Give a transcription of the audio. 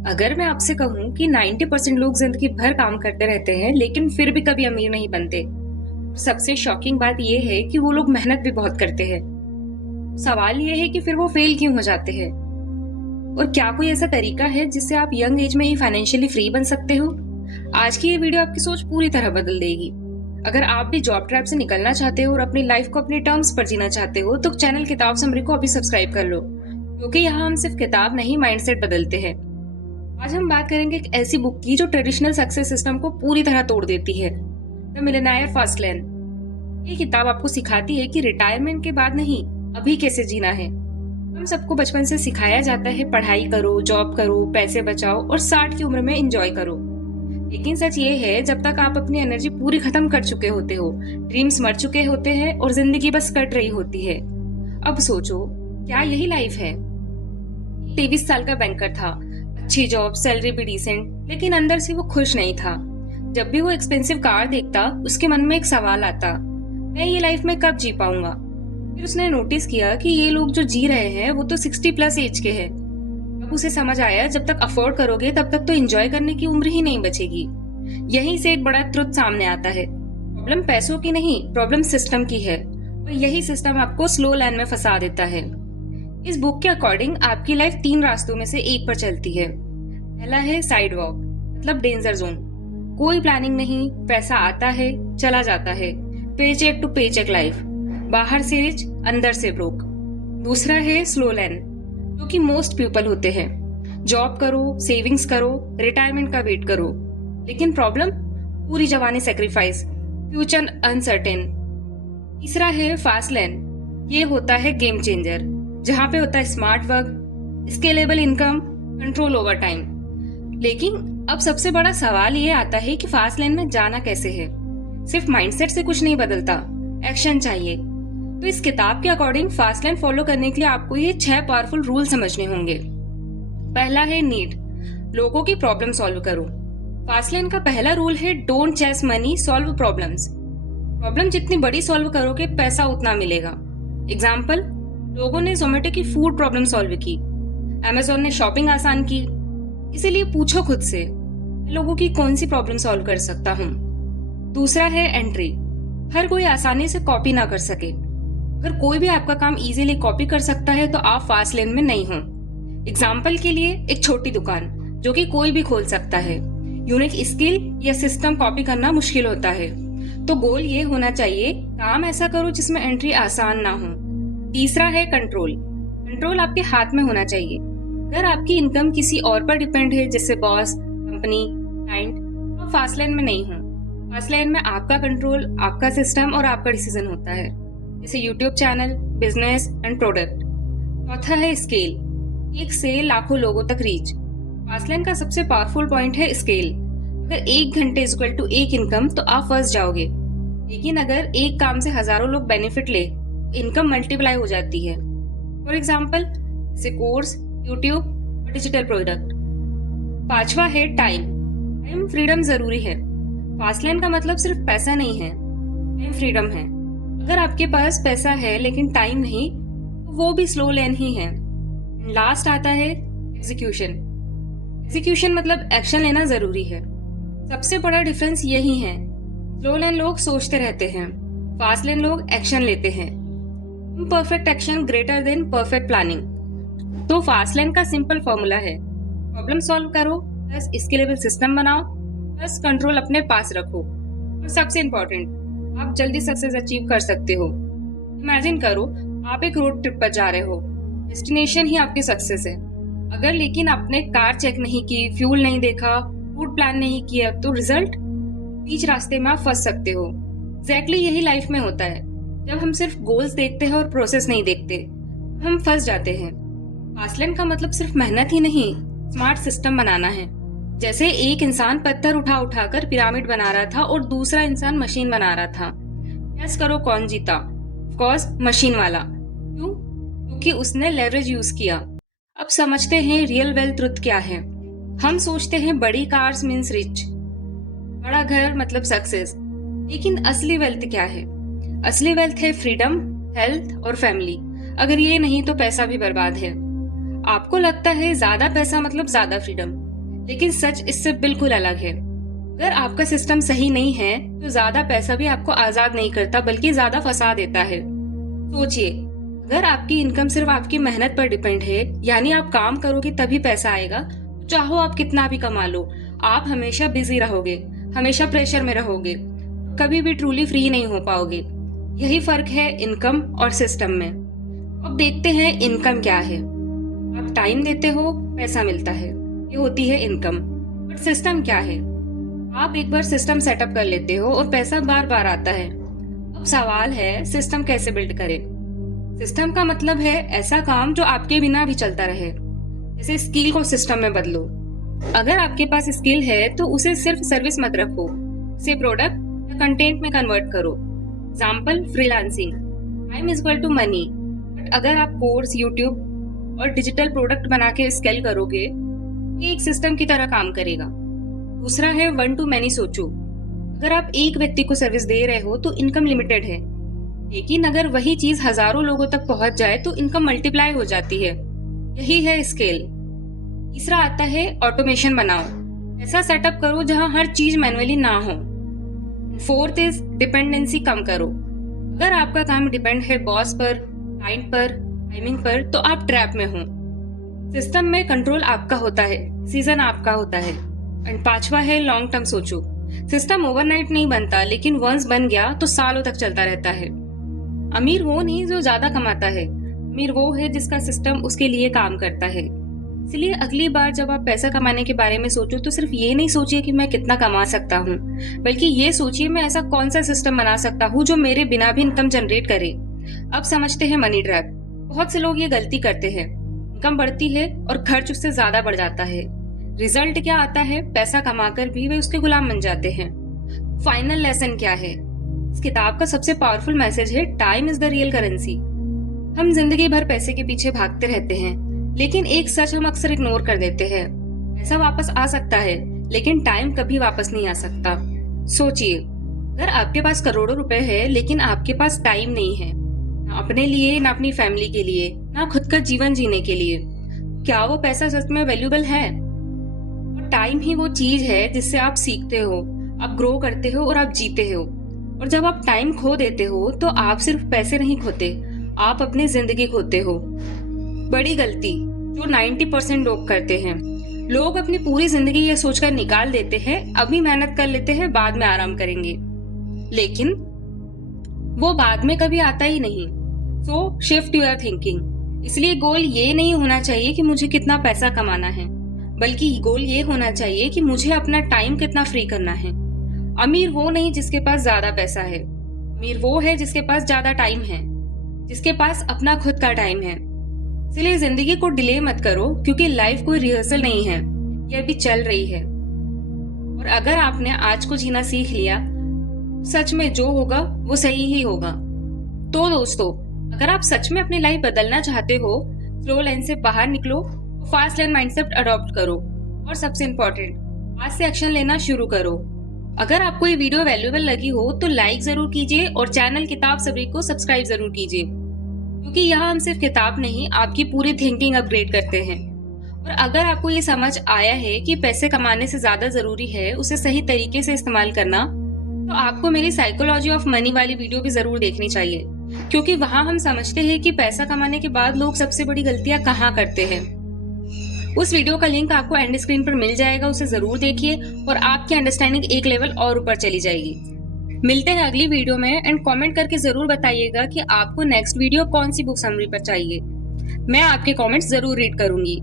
अगर मैं आपसे कहूँ कि 90% लोग जिंदगी भर काम करते रहते हैं लेकिन फिर भी कभी अमीर नहीं बनते। सबसे शॉकिंग बात यह है कि वो लोग मेहनत भी बहुत करते हैं। सवाल ये है कि फिर वो फेल क्यों हो जाते हैं? और क्या कोई ऐसा तरीका है जिससे आप यंग एज में ही फाइनेंशियली फ्री बन सकते हो? आज की ये वीडियो आपकी सोच पूरी तरह बदल देगी। अगर आप भी जॉब ट्रैप से निकलना चाहते हो और अपनी लाइफ को अपने टर्म्स पर जीना चाहते हो तो चैनल किताब समरी को अभी सब्सक्राइब कर लो, क्योंकि यहाँ हम सिर्फ किताब नहीं माइंडसेट बदलते हैं। आज हम बात करेंगे एक ऐसी बुक की जो ट्रेडिशनल सक्सेस सिस्टम को पूरी तरह तोड़ देती है, द मिलियनेयर फास्ट लेन। ये किताब आपको सिखाती है कि रिटायरमेंट के बाद नहीं, अभी कैसे जीना है। हम सबको बचपन से सिखाया जाता है पढ़ाई करो, जॉब करो, पैसे बचाओ और 60 की उम्र में एंजॉय करो। लेकिन सच ये है, जब तक आप अपनी एनर्जी पूरी खत्म कर चुके होते हो, ड्रीम्स मर चुके होते हैं और जिंदगी बस कट रही होती है। अब सोचो, क्या यही लाइफ है? 23 साल का बैंकर था, अच्छी जॉब, सैलरी भी डिसेंट, लेकिन अंदर से वो खुश नहीं था। जब भी वो एक्सपेंसिव कार देखता, उसके मन में एक सवाल आता, मैं ये लाइफ में कब जी पाऊंगा? फिर उसने नोटिस किया कि ये लोग जो जी रहे हैं वो तो 60 प्लस एज के हैं। अब उसे समझ आया, जब तक अफोर्ड करोगे तब तक तो एंजॉय करने की उम्र ही नहीं बचेगी। यहीं से एक बड़ा ट्रुथ सामने आता है, प्रॉब्लम पैसों की नहीं, प्रॉब्लम सिस्टम की है। और यही सिस्टम आपको स्लो लैंड में फंसा देता है। इस बुक के अकॉर्डिंग आपकी लाइफ 3 रास्तों में से एक पर चलती है। पहला है साइड वॉक, मतलब डेंजर जोन। कोई प्लानिंग नहीं, पैसा आता है चला जाता है, पेचेक टू पेचेक लाइफ, बाहर से रिच अंदर से ब्रोक। दूसरा है स्लो लैंड, जो कि मोस्ट पीपल होते हैं। जॉब करो, सेविंग्स करो, रिटायरमेंट का वेट करो, लेकिन प्रॉब्लम पूरी जवानी सेक्रीफाइस, फ्यूचर अनसर्टेन। तीसरा है फास्ट लैंड, ये होता है गेम चेंजर, जहाँ पे होता है smart work, scalable income, control over time. लेकिन अब सबसे बड़ा सवाल ये आता है कि फास्ट लेन में जाना कैसे है। सिर्फ माइंडसेट से कुछ नहीं बदलता, एक्शन चाहिए। तो इस किताब के अकॉर्डिंग फास्ट लेन फॉलो करने के लिए आपको ये 6 पावरफुल रूल समझने होंगे। पहला है नीड, लोगों की प्रॉब्लम सॉल्व करो। फास्ट लेन का पहला रूल है don't chase money, solve problems. Problem जितनी बड़ी सॉल्व करोगे, पैसा उतना मिलेगा। एग्जाम्पल, लोगों ने जोमेटो की फूड प्रॉब्लम सॉल्व की, अमेजोन ने शॉपिंग आसान की। इसीलिए पूछो खुद से, लोगों की कौन सी प्रॉब्लम सॉल्व कर सकता हूँ। दूसरा है एंट्री, हर कोई आसानी से कॉपी ना कर सके। अगर कोई भी आपका काम इजीली कॉपी कर सकता है तो आप फास्ट लेन में नहीं हो। एग्जाम्पल के लिए, एक छोटी दुकान जो कि कोई भी खोल सकता है, यूनिक स्किल या सिस्टम कॉपी करना मुश्किल होता है। तो गोल ये होना चाहिए, काम ऐसा करो जिसमें एंट्री आसान ना हो। तीसरा है कंट्रोल, कंट्रोल आपके हाथ में होना चाहिए। अगर आपकी इनकम किसी और पर डिपेंड है, जैसे बॉस, कंपनी, क्लाइंट, तो फास्ट लाइन में नहीं हो। फास्ट लाइन में आपका कंट्रोल, आपका सिस्टम और आपका डिसीजन होता है, जैसे YouTube channel, business and product. चौथा है स्केल, एक से लाखों लोगों तक रीच। फास्ट लाइन का सबसे पावरफुल पॉइंट है स्केल। अगर 1 घंटे इक्वल टू 1 इनकम तो आप फंस जाओगे, लेकिन अगर एक काम से हजारों लोग बेनिफिट ले, इनकम मल्टीप्लाई हो जाती है। फॉर एग्जाम्पल, जैसे कोर्स, यूट्यूब और डिजिटल प्रोडक्ट। पांचवा है टाइम, टाइम फ्रीडम जरूरी है। फास्ट लाइन का मतलब सिर्फ पैसा नहीं है, टाइम फ्रीडम है। अगर आपके पास पैसा है लेकिन टाइम नहीं, तो वो भी स्लो लेन ही है। लास्ट आता है एग्जीक्यूशन। एग्जीक्यूशन मतलब एक्शन लेना जरूरी है। सबसे बड़ा डिफरेंस यही है, स्लो लेन लोग सोचते रहते हैं, फास्ट लेन लोग एक्शन लेते हैं। Perfect action greater than perfect planning. तो फास्ट लाइन का सिंपल फॉर्मूला है, प्रॉब्लम सॉल्व करो प्लस स्केलेबल सिस्टम बनाओ प्लस कंट्रोल अपने पास रखो। और सबसे इम्पोर्टेंट, आप जल्दी सक्सेस अचीव कर सकते हो। इमेजिन करो, आप एक रोड ट्रिप पर जा रहे हो, डेस्टिनेशन ही आपकी सक्सेस है। अगर लेकिन आपने कार चेक नहीं की, फ्यूल नहीं देखा, रूट प्लान नहीं किया, तो रिजल्ट बीच रास्ते में आप फंस सकते हो। एग्जैक्टली यही लाइफ में होता है, जब हम सिर्फ गोल्स देखते हैं और प्रोसेस नहीं देखते, हम फंस जाते हैं। फास्ट लाइन का मतलब सिर्फ मेहनत ही नहीं, स्मार्ट सिस्टम बनाना है। जैसे एक इंसान पत्थर उठा उठाकर पिरामिड बना रहा था और दूसरा इंसान मशीन बना रहा था। गेस करो कौन जीता? ऑफ कोर्स मशीन वाला। क्यों? क्योंकि उसने लेवरेज यूज किया। अब समझते हैं रियल वेल्थ ट्रुथ क्या है। हम सोचते हैं बड़ी कार्स मीन्स रिच, बड़ा घर मतलब सक्सेस, लेकिन असली वेल्थ क्या है? असली वेल्थ है फ्रीडम, हेल्थ और फैमिली। अगर ये नहीं तो पैसा भी बर्बाद है। आपको लगता है ज्यादा पैसा मतलब ज्यादा फ्रीडम, लेकिन सच इससे बिल्कुल अलग है। अगर आपका सिस्टम सही नहीं है तो ज्यादा पैसा भी आपको आजाद नहीं करता बल्कि ज्यादा फंसा देता है। सोचिए, अगर आपकी इनकम सिर्फ आपकी मेहनत पर डिपेंड है, यानी आप काम करोगे तभी पैसा आएगा, तो चाहो आप कितना भी कमा लो, आप हमेशा बिजी रहोगे, हमेशा प्रेशर में रहोगे, कभी भी ट्रूली फ्री नहीं हो पाओगे। यही फर्क है इनकम और सिस्टम में। अब देखते हैं इनकम क्या है। आप टाइम देते हो, पैसा मिलता है, ये होती है इनकम। बट सिस्टम क्या है? आप एक बार सिस्टम सेटअप कर लेते हो और पैसा बार बार आता है। अब सवाल है सिस्टम कैसे बिल्ड करें। सिस्टम का मतलब है ऐसा काम जो आपके बिना भी चलता रहे। जैसे स्किल को सिस्टम में बदलो। अगर आपके पास स्किल है तो उसे सिर्फ सर्विस मत रखो, उसे प्रोडक्ट या कंटेंट में कन्वर्ट करो। Example, freelancing, time is equal to money. But अगर आप कोर्स, यूट्यूब और डिजिटल प्रोडक्ट बना के स्केल करोगे, ये एक सिस्टम की तरह काम करेगा। दूसरा है वन टू मैनी सोचो। अगर आप एक व्यक्ति को सर्विस दे रहे हो तो इनकम लिमिटेड है, लेकिन अगर वही चीज हजारों लोगों तक पहुंच जाए तो इनकम मल्टीप्लाई हो जाती है। यही है स्केल। तीसरा आता है ऑटोमेशन बनाओ। ऐसा सेटअप करो जहां हर चीज मैनुअली ना हो। फोर्थ इज डिपेंडेंसी कम करो। अगर आपका काम डिपेंड है बॉस पर, क्लाइंट पर, टाइमिंग पर, तो आप ट्रैप में हो। सिस्टम में कंट्रोल आपका होता है, सीजन आपका होता है। एंड पांचवा है लॉन्ग टर्म सोचो। सिस्टम ओवरनाइट नहीं बनता, लेकिन वंस बन गया तो सालों तक चलता रहता है। अमीर वो नहीं जो ज्यादा कमाता है, अमीर वो है जिसका सिस्टम उसके लिए काम करता है। इसलिए अगली बार जब आप पैसा कमाने के बारे में सोचो तो सिर्फ ये नहीं सोचिए कि मैं कितना कमा सकता हूँ, बल्कि ये सोचिए मैं ऐसा कौन सा सिस्टम बना सकता हूँ जो मेरे बिना भी इनकम जनरेट करे। अब समझते हैं मनी ट्रैप। बहुत से लोग ये गलती करते हैं, इनकम बढ़ती है और खर्च उससे ज्यादा बढ़ जाता है। रिजल्ट क्या आता है? पैसा कमाकर भी वे उसके गुलाम बन जाते हैं। फाइनल लेसन क्या है? इस किताब का सबसे पावरफुल मैसेज है time is the real currency. हम जिंदगी भर पैसे के पीछे भागते रहते हैं, लेकिन एक सच हम अक्सर इग्नोर कर देते हैं। पैसा वापस आ सकता है, लेकिन टाइम कभी वापस नहीं आ सकता। सोचिए, अगर आपके पास करोड़ों रुपए है लेकिन आपके पास टाइम नहीं है, ना अपने लिए, ना अपनी फैमिली के लिए, ना खुद का जीवन जीने के लिए, क्या वो पैसा सच में वैल्यूएबल है? और टाइम ही वो चीज है जिससे आप सीखते हो, आप ग्रो करते हो और आप जीते हो। और जब आप टाइम खो देते हो तो आप सिर्फ पैसे नहीं खोते, आप अपनी जिंदगी खोते हो। बड़ी गलती जो 90% लोग करते हैं। लोग अपनी पूरी जिंदगी ये सोचकर निकाल देते हैं अभी मेहनत कर लेते हैं, बाद में आराम करेंगे, लेकिन वो बाद में कभी आता ही नहीं। सो शिफ्ट योर थिंकिंग। इसलिए गोल ये नहीं होना चाहिए कि मुझे कितना पैसा कमाना है, बल्कि गोल ये होना चाहिए कि मुझे अपना टाइम कितना फ्री करना है। अमीर वो नहीं जिसके पास ज्यादा पैसा है, अमीर वो है जिसके पास ज्यादा टाइम है, जिसके पास अपना खुद का टाइम है। इसलिए जिंदगी को डिले मत करो, क्योंकि लाइफ कोई रिहर्सल नहीं है, ये अभी चल रही है। और अगर आपने आज को जीना सीख लिया, सच में जो होगा वो सही ही होगा। तो दोस्तों, अगर आप सच में अपनी लाइफ बदलना चाहते हो, स्लो लाइन से बाहर निकलो, फास्ट लाइन माइंडसेट अडॉप्ट करो, और सबसे इम्पोर्टेंट, आज से एक्शन लेना शुरू करो। अगर आपको ये वीडियो वैल्यूएबल लगी हो तो लाइक जरूर कीजिए और चैनल किताब सबरी को सब्सक्राइब जरूर कीजिए, क्योंकि यहाँ हम सिर्फ किताब नहीं, आपकी पूरी थिंकिंग अपग्रेड करते हैं। और अगर आपको ये समझ आया है कि पैसे कमाने से ज्यादा जरूरी है उसे सही तरीके से इस्तेमाल करना, तो आपको मेरी साइकोलॉजी ऑफ मनी वाली वीडियो भी जरूर देखनी चाहिए, क्योंकि वहाँ हम समझते हैं कि पैसा कमाने के बाद लोग सबसे बड़ी गलतियां कहाँ करते हैं। उस वीडियो का लिंक आपको एंड स्क्रीन पर मिल जाएगा, उसे जरूर देखिए और आपकी अंडरस्टैंडिंग एक लेवल और ऊपर चली जाएगी। मिलते हैं अगली वीडियो में, एंड कमेंट करके जरूर बताइएगा कि आपको नेक्स्ट वीडियो कौन सी बुक समरी पर चाहिए। मैं आपके कमेंट्स जरूर रीड करूंगी।